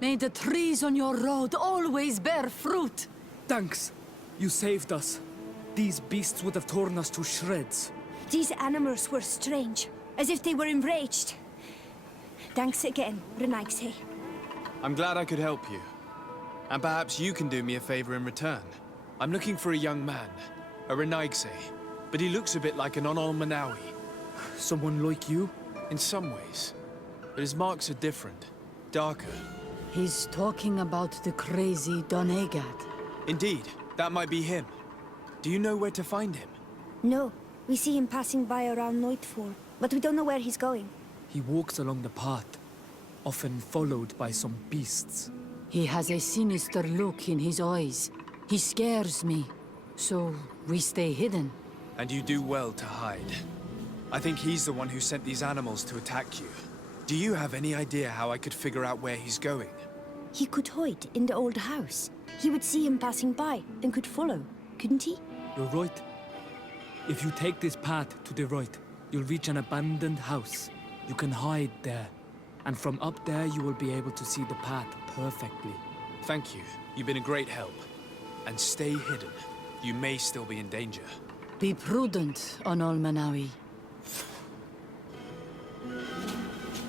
May the trees on your road always bear fruit. Thanks. You saved us. These beasts would have torn us to shreds. These animals were strange, as if they were enraged. Thanks again, Renaigse. I'm glad I could help you. And perhaps you can do me a favor in return. I'm looking for a young man, a Renaigse, but he looks a bit like an Onol Manawi. Someone like you? In some ways. But his marks are different, darker. He's talking about the crazy Donegat. Indeed, that might be him. Do you know where to find him? No, we see him passing by around nightfall, but we don't know where he's going. He walks along the path, often followed by some beasts. He has a sinister look in his eyes. He scares me, so we stay hidden. And you do well to hide. I think he's the one who sent these animals to attack you. Do you have any idea how I could figure out where he's going? He could hide in the old house. He would see him passing by, and could follow, couldn't he? You're right. If you take this path to the right, you'll reach an abandoned house. You can hide there. And from up there, you will be able to see the path perfectly. Thank you. You've been a great help. And stay hidden. You may still be in danger. Be prudent, Onol Manawi.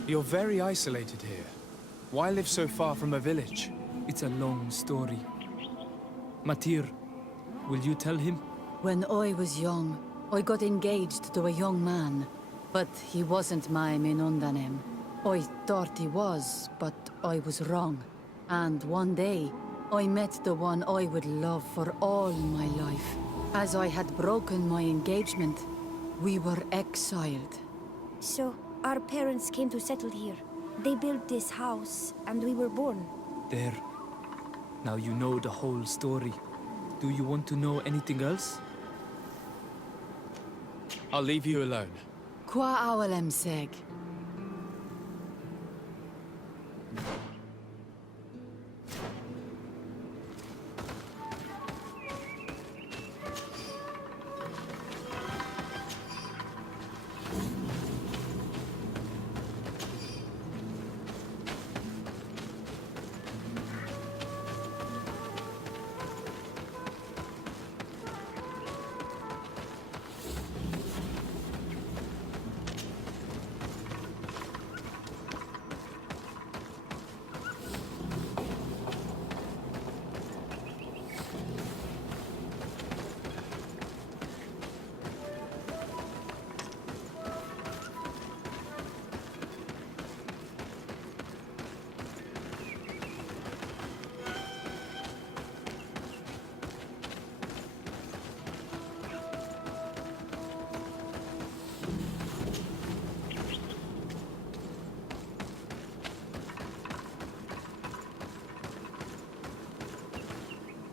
You're very isolated here. Why live so far from a village? It's a long story. Teer, will you tell him? When I was young, I got engaged to a young man. But he wasn't my Minundanem. I thought he was, but I was wrong. And one day, I met the one I would love for all my life. As I had broken my engagement, we were exiled. So, our parents came to settle here. They built this house, and we were born. There. Now you know the whole story. Do you want to know anything else? I'll leave you alone. Qua awalem seg.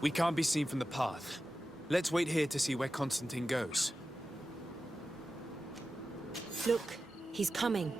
We can't be seen from the path. Let's wait here to see where Constantine goes. Look, he's coming.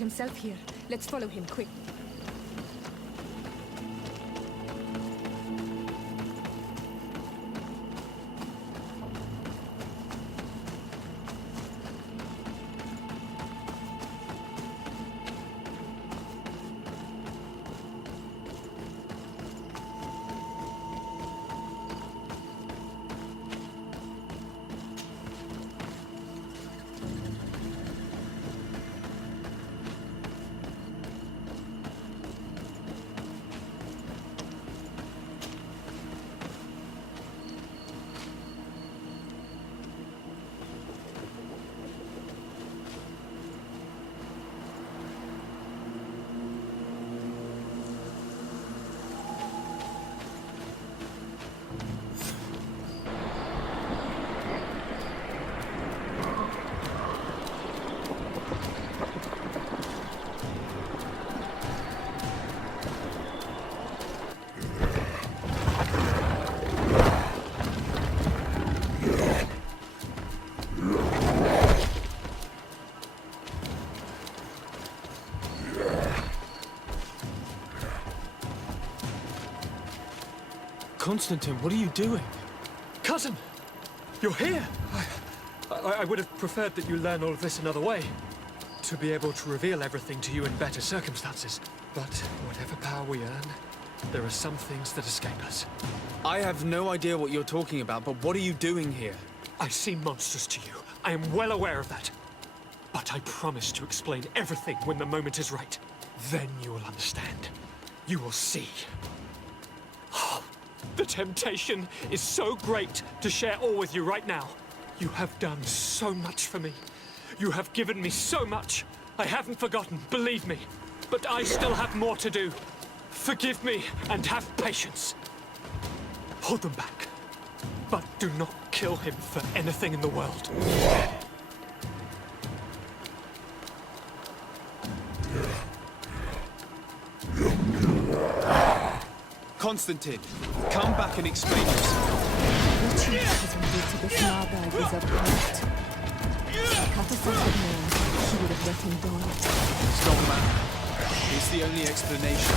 got himself here. Let's follow him, quick. Constantine, what are you doing? Cousin! You're here! I would have preferred that you learn all of this another way. To be able to reveal everything to you in better circumstances. But whatever power we earn, there are some things that escape us. I have no idea what you're talking about, but what are you doing here? I seem monstrous to you. I am well aware of that. But I promise to explain everything when the moment is right. Then you will understand. You will see. The temptation is so great to share all with you right now. You have done so much for me. You have given me so much. I haven't forgotten, believe me. But I still have more to do. Forgive me and have patience. Hold them back. But do not kill him for anything in the world. Constantine, come back and explain yourself. It's not matter. It's the only explanation.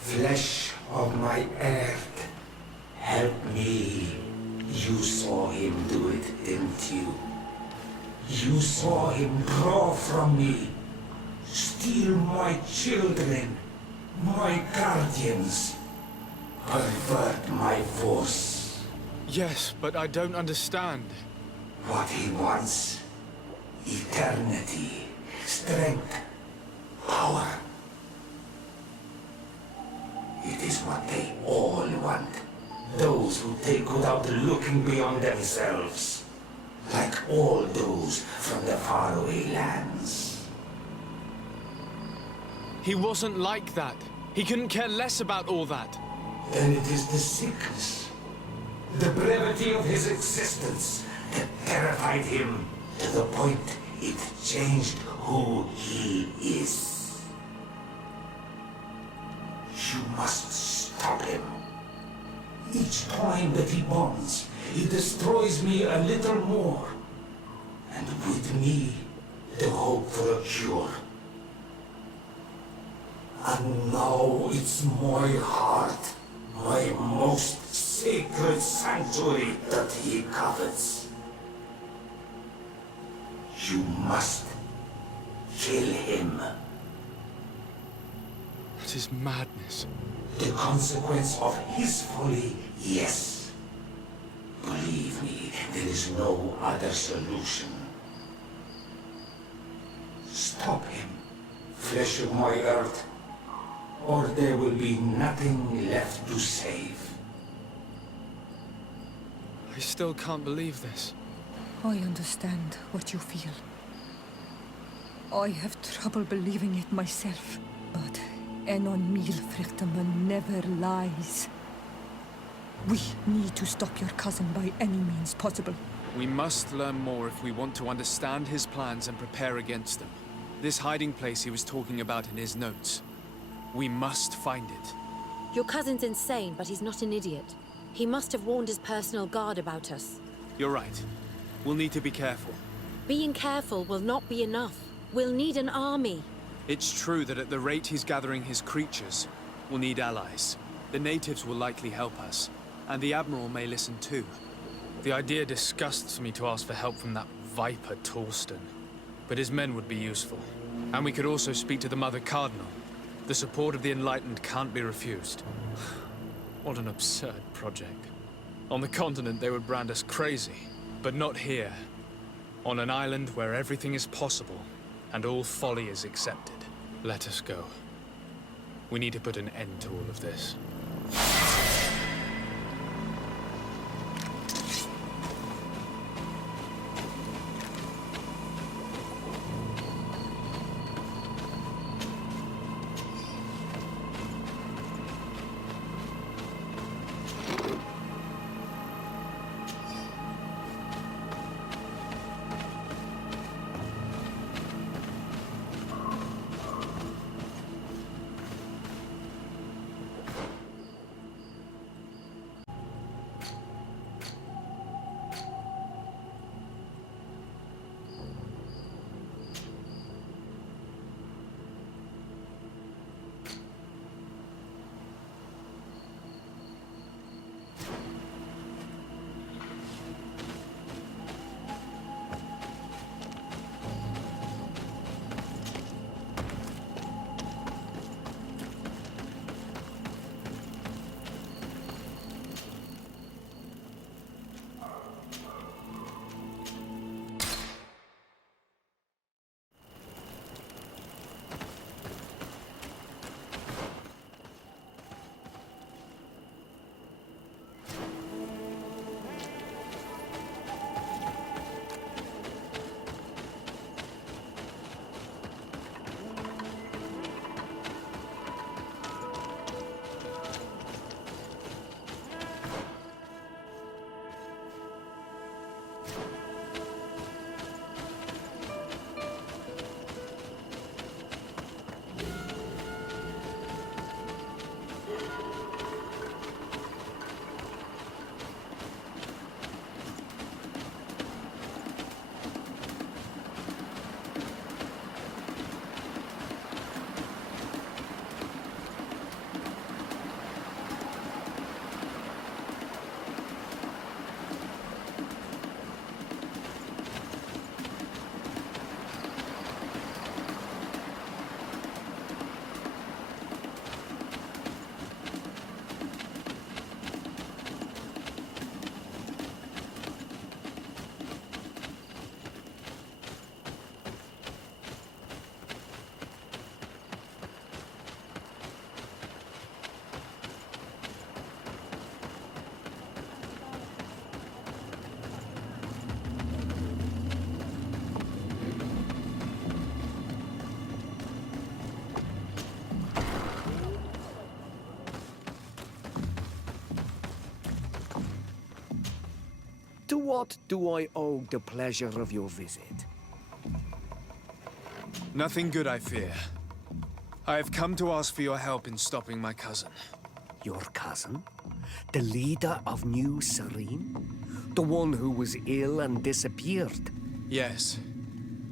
Flesh of my earth, help me. You saw him do it, didn't you? You saw him draw from me, steal my children, my guardians, pervert my force. Yes, but I don't understand. What he wants, eternity, strength, power. It is what they all want. Those who take without looking beyond themselves. Like all those from the faraway lands. He wasn't like that. He couldn't care less about all that. Then it is the sickness The brevity of his existence that terrified him to the point it changed who he is. You must stop him. Each time that he bonds, he destroys me a little more. And with me, the hope for a cure. And now it's my heart, my most sacred sanctuary that he covets. You must kill him. That is madness. The consequence of his folly, yes. Believe me, there is no other solution. Stop him, flesh of my earth, or there will be nothing left to save. I still can't believe this. I understand what you feel. I have trouble believing it myself, but Enon Milfrichtaman never lies. We need to stop your cousin by any means possible. We must learn more if we want to understand his plans and prepare against them. This hiding place he was talking about in his notes. We must find it. Your cousin's insane, but he's not an idiot. He must have warned his personal guard about us. You're right. We'll need to be careful. Being careful will not be enough. We'll need an army. It's true that at the rate he's gathering his creatures, we'll need allies. The natives will likely help us, and the Admiral may listen too. The idea disgusts me to ask for help from that viper Torsten, but his men would be useful. And we could also speak to the Mother Cardinal. The support of the Enlightened can't be refused. What an absurd project. On the continent they would brand us crazy, but not here. On an island where everything is possible, and all folly is accepted. Let us go. We need to put an end to all of this. what do I owe the pleasure of your visit? Nothing good, I fear. I have come to ask for your help in stopping my cousin. Your cousin? The leader of New Serene? The one who was ill and disappeared? Yes.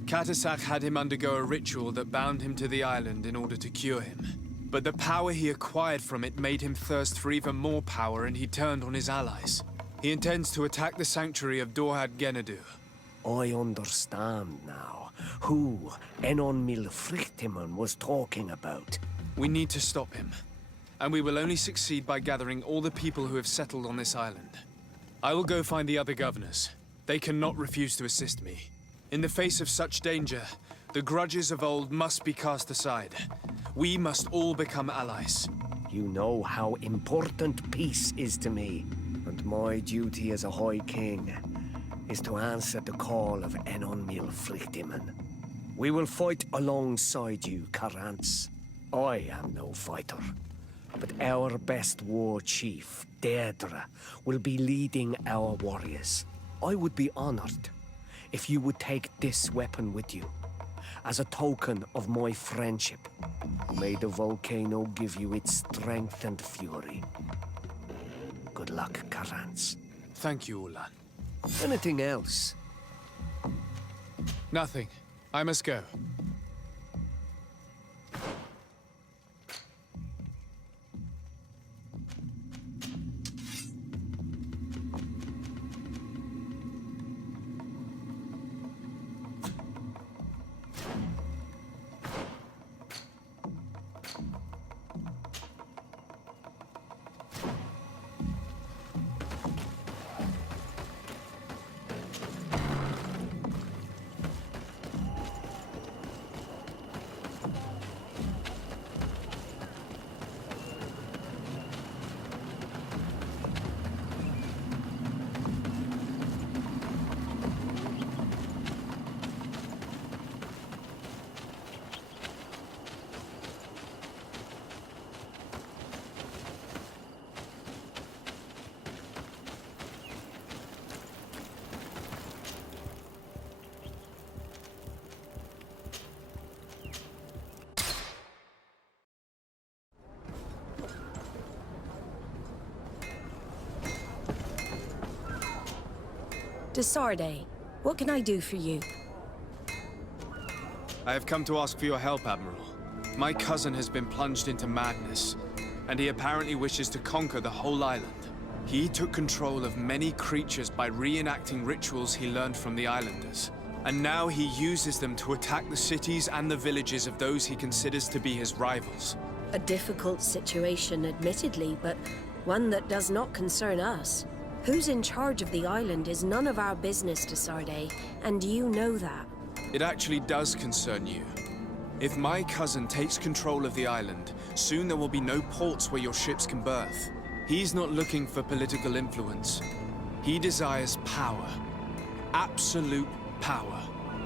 Katasak had him undergo a ritual that bound him to the island in order to cure him. But the power he acquired from it made him thirst for even more power, and he turned on his allies. He intends to attack the sanctuary of Dorhad Genadu. I understand now who Enon Milfrichtiman was talking about. We need to stop him. And we will only succeed by gathering all the people who have settled on this island. I will go find the other governors. They cannot refuse to assist me. In the face of such danger, the grudges of old must be cast aside. We must all become allies. You know how important peace is to me, and my duty as a High King is to answer the call of Enon Milfrichtiman. We will fight alongside you, Karants. I am no fighter, but our best war chief, Deirdre, will be leading our warriors. I would be honored if you would take this weapon with you, as a token of my friendship. May the volcano give you its strength and fury. Good luck, Karants. Thank you, Ulan. Anything else? Nothing. I must go. Desarde, what can I do for you? I have come to ask for your help, Admiral. My cousin has been plunged into madness, and he apparently wishes to conquer the whole island. He took control of many creatures by reenacting rituals he learned from the islanders. And now he uses them to attack the cities and the villages of those he considers to be his rivals. A difficult situation, admittedly, but one that does not concern us. Who's in charge of the island is none of our business, Desarde, and you know that. It actually does concern you. If my cousin takes control of the island, soon there will be no ports where your ships can berth. He's not looking for political influence. He desires power. Absolute power.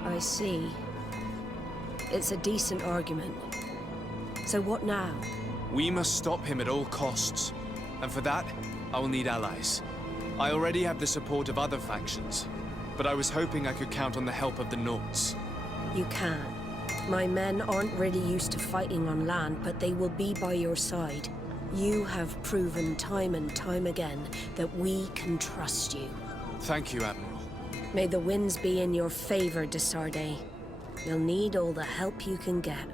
I see. It's a decent argument. So what now? We must stop him at all costs. And for that, I will need allies. I already have the support of other factions, but I was hoping I could count on the help of the Nords. You can. My men aren't really used to fighting on land, but they will be by your side. You have proven time and time again that we can trust you. Thank you, Admiral. May the winds be in your favor, Desarde. You'll need all the help you can get.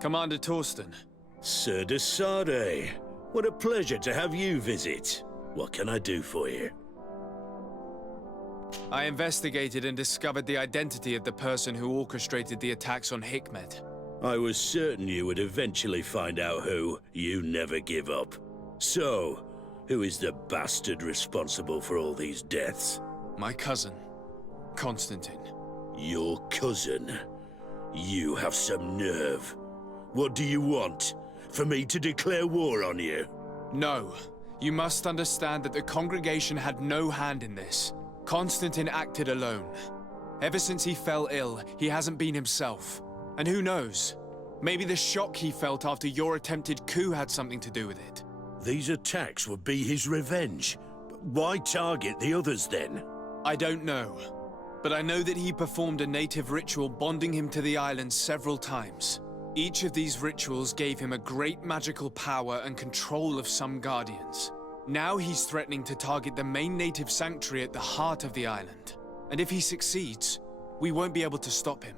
Commander Torsten. Sir de Fadee, what a pleasure to have you visit. What can I do for you? I investigated and discovered the identity of the person who orchestrated the attacks on Hikmet. I was certain you would eventually find out who. You never give up. So, who is the bastard responsible for all these deaths? My cousin, Constantine. Your cousin? You have some nerve. What do you want? For me to declare war on you? No. You must understand that the congregation had no hand in this. Constantine acted alone. Ever since he fell ill, he hasn't been himself. And who knows? Maybe the shock he felt after your attempted coup had something to do with it. These attacks would be his revenge. Why target the others then? I don't know. But I know that he performed a native ritual bonding him to the island several times. Each of these rituals gave him a great magical power and control of some guardians. Now he's threatening to target the main native sanctuary at the heart of the island. And if he succeeds, we won't be able to stop him.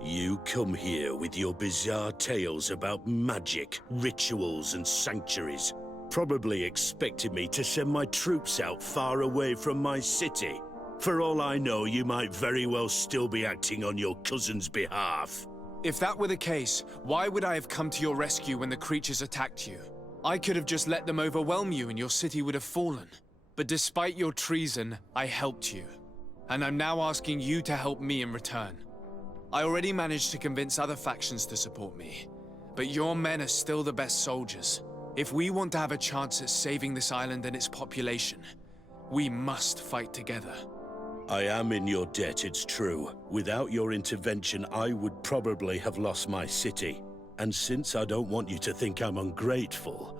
You come here with your bizarre tales about magic, rituals, and sanctuaries. Probably expected me to send my troops out far away from my city. For all I know, you might very well still be acting on your cousin's behalf. If that were the case, why would I have come to your rescue when the creatures attacked you? I could have just let them overwhelm you and your city would have fallen. But despite your treason, I helped you. And I'm now asking you to help me in return. I already managed to convince other factions to support me. But your men are still the best soldiers. If we want to have a chance at saving this island and its population, we must fight together. I am in your debt, it's true. Without your intervention, I would probably have lost my city. And since I don't want you to think I'm ungrateful,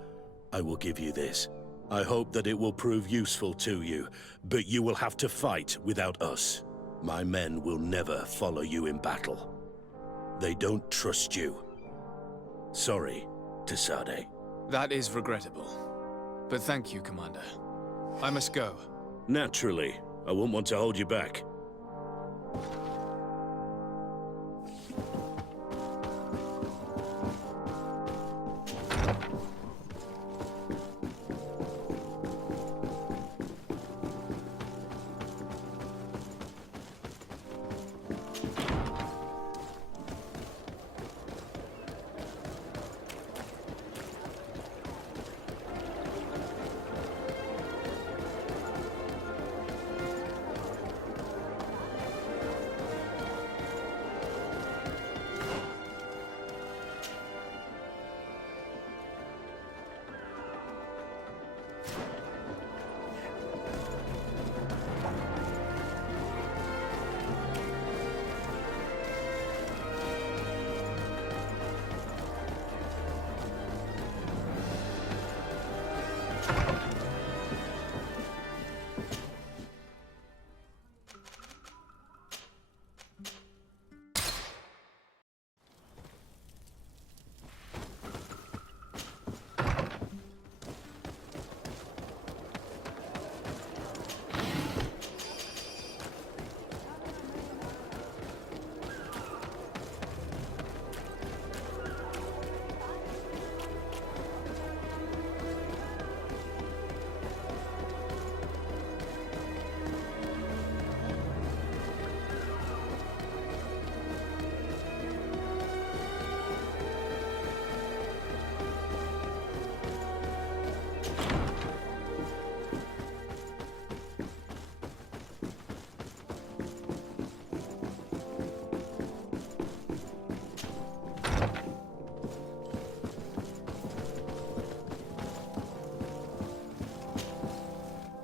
I will give you this. I hope that it will prove useful to you, but you will have to fight without us. My men will never follow you in battle. They don't trust you. Sorry, Teer Fadee. That is regrettable. But thank you, Commander. I must go. Naturally. I won't want to hold you back.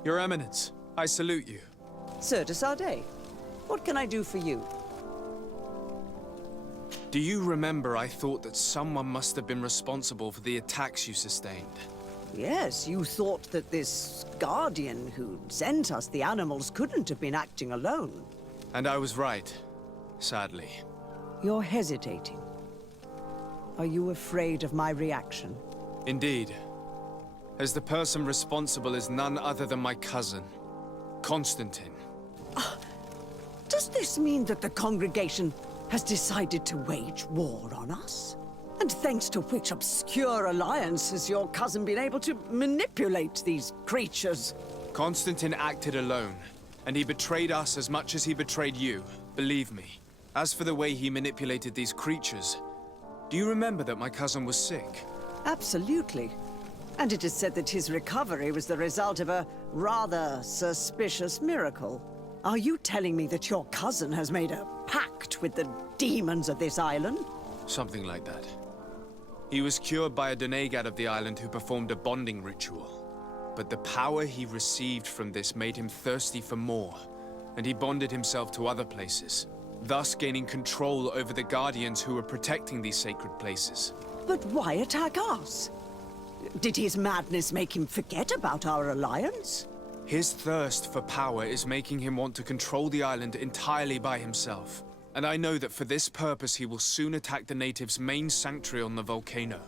Your Eminence, I salute you. Sir de Fadee, what can I do for you? Do you remember I thought that someone must have been responsible for the attacks you sustained? Yes, you thought that this guardian who'd sent us the animals couldn't have been acting alone. And I was right, sadly. You're hesitating. Are you afraid of my reaction? Indeed. As the person responsible is none other than my cousin, Constantine. Does this mean that the congregation has decided to wage war on us? And thanks to which obscure alliance has your cousin been able to manipulate these creatures? Constantine acted alone, and he betrayed us as much as he betrayed you, believe me. As for the way he manipulated these creatures, do you remember that my cousin was sick? Absolutely. And it is said that his recovery was the result of a rather suspicious miracle. Are you telling me that your cousin has made a pact with the demons of this island? Something like that. He was cured by a Donegad of the island who performed a bonding ritual. But the power he received from this made him thirsty for more, and he bonded himself to other places, thus gaining control over the Guardians who were protecting these sacred places. But why attack us? Did his madness make him forget about our alliance? His thirst for power is making him want to control the island entirely by himself. And I know that for this purpose he will soon attack the natives' main sanctuary on the volcano.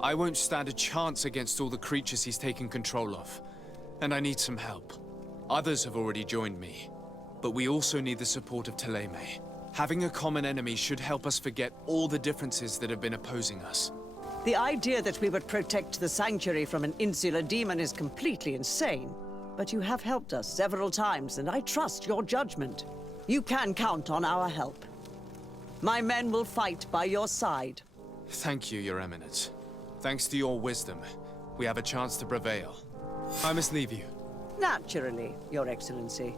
I won't stand a chance against all the creatures he's taken control of. And I need some help. Others have already joined me. But we also need the support of Thélème. Having a common enemy should help us forget all the differences that have been opposing us. The idea that we would protect the sanctuary from an insular demon is completely insane. But you have helped us several times, and I trust your judgment. You can count on our help. My men will fight by your side. Thank you, Your Eminence. Thanks to your wisdom, we have a chance to prevail. I must leave you. Naturally, Your Excellency.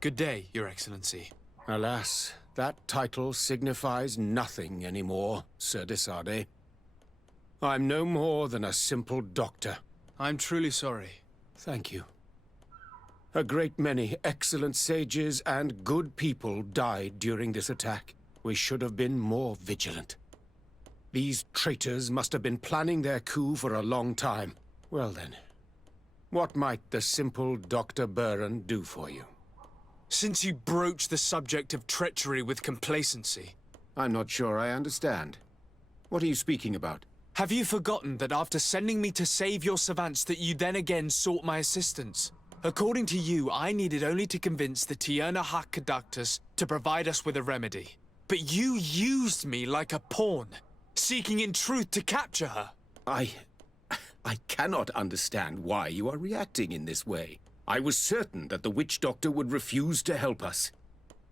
Good day, Your Excellency. Alas, that title signifies nothing anymore, Sir de Sade. I'm no more than a simple doctor. I'm truly sorry. Thank you. A great many excellent sages and good people died during this attack. We should have been more vigilant. These traitors must have been planning their coup for a long time. Well then, what might the simple Dr. Buran do for you? Since you broach the subject of treachery with complacency... I'm not sure I understand. What are you speaking about? Have you forgotten that after sending me to save your savants that you then again sought my assistance? According to you, I needed only to convince the Tierna Conductus to provide us with a remedy. But you used me like a pawn, seeking in truth to capture her. I cannot understand why you are reacting in this way. I was certain that the witch doctor would refuse to help us.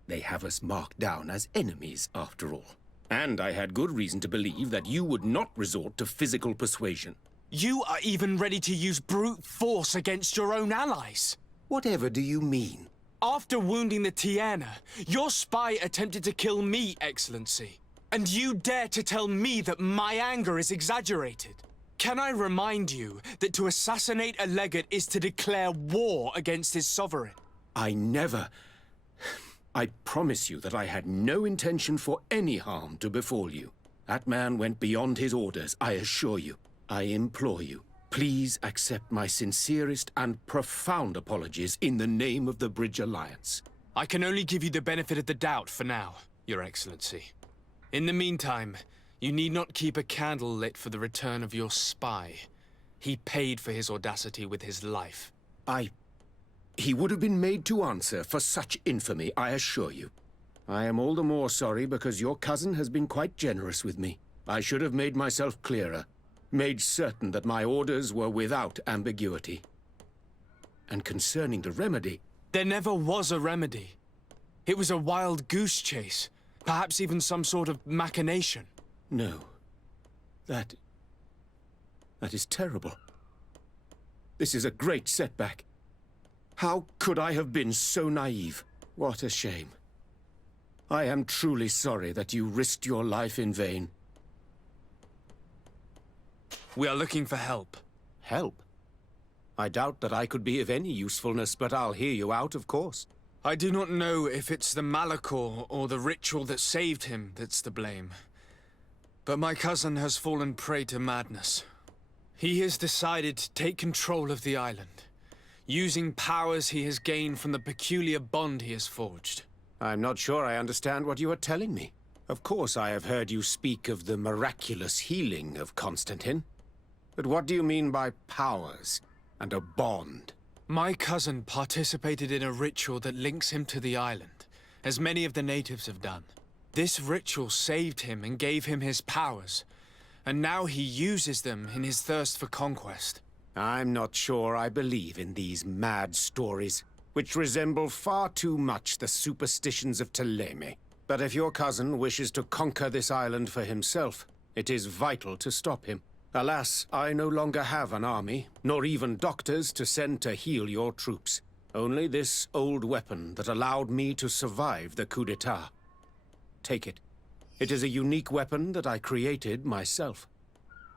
They have us marked down as enemies, after all. And I had good reason to believe that you would not resort to physical persuasion. You are even ready to use brute force against your own allies. Whatever do you mean? After wounding the Tierna, your spy attempted to kill me, Excellency. And you dare to tell me that my anger is exaggerated. Can I remind you that to assassinate a legate is to declare war against his sovereign? I never... I promise you that I had no intention for any harm to befall you. That man went beyond his orders, I assure you. I implore you, please accept my sincerest and profound apologies in the name of the Bridge Alliance. I can only give you the benefit of the doubt for now, Your Excellency. In the meantime, you need not keep a candle lit for the return of your spy. He paid for his audacity with his life. He would have been made to answer for such infamy, I assure you. I am all the more sorry because your cousin has been quite generous with me. I should have made myself clearer, made certain that my orders were without ambiguity. And concerning the remedy... There never was a remedy. It was a wild goose chase. Perhaps even some sort of machination. No. That is terrible. This is a great setback. How could I have been so naive? What a shame. I am truly sorry that you risked your life in vain. We are looking for help. Help? I doubt that I could be of any usefulness, but I'll hear you out, of course. I do not know if it's the Malachor or the ritual that saved him that's to blame. But my cousin has fallen prey to madness. He has decided to take control of the island, using powers he has gained from the peculiar bond he has forged. I'm not sure I understand what you are telling me. Of course I have heard you speak of the miraculous healing of Constantine. But what do you mean by powers and a bond? My cousin participated in a ritual that links him to the island, as many of the natives have done. This ritual saved him and gave him his powers, and now he uses them in his thirst for conquest. I'm not sure I believe in these mad stories, which resemble far too much the superstitions of Ptolemy. But if your cousin wishes to conquer this island for himself, it is vital to stop him. Alas, I no longer have an army, nor even doctors to send to heal your troops. Only this old weapon that allowed me to survive the coup d'etat. Take it. It is a unique weapon that I created myself.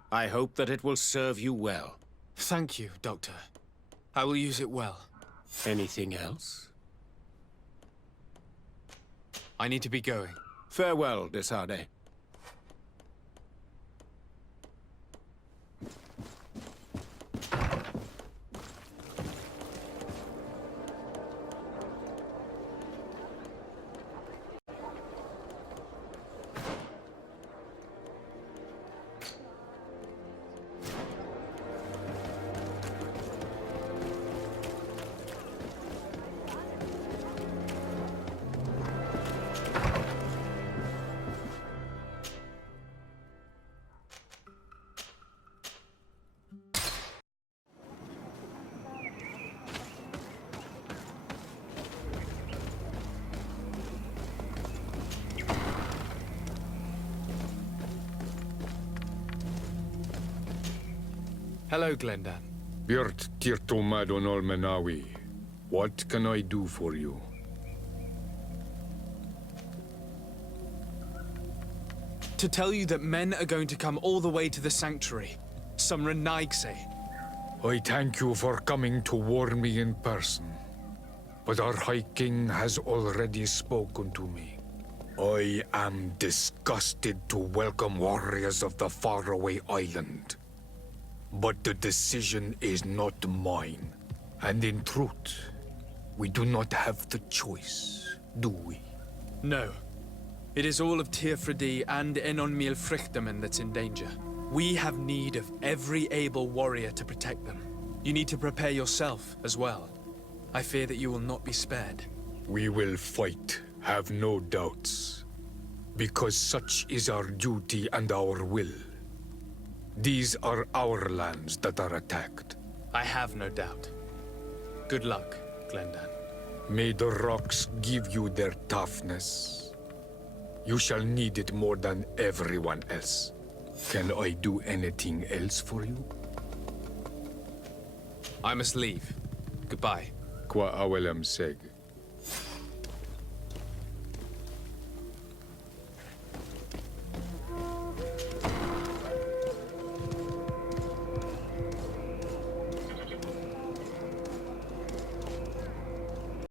I hope that it will serve you well. Thank you, Doctor. I will use it well. Anything else? I need to be going. Farewell, Teer Fadee. Hello, Glendan. Birt Tirtomadon Olmenawi. What can I do for you? To tell you that men are going to come all the way to the sanctuary. Some Renaigse. I thank you for coming to warn me in person. But our High King has already spoken to me. I am disgusted to welcome warriors of the faraway island. But the decision is not mine. And in truth, we do not have the choice, do we? No. It is all of Teer Fadee and Enonmil Frichtamen that's in danger. We have need of every able warrior to protect them. You need to prepare yourself as well. I fear that you will not be spared. We will fight, have no doubts. Because such is our duty and our will. These are our lands that are attacked. I have no doubt. Good luck, Glendan. May the rocks give you their toughness. You shall need it more than everyone else. Can I do anything else for you? I must leave. Goodbye. Qua awelem seg.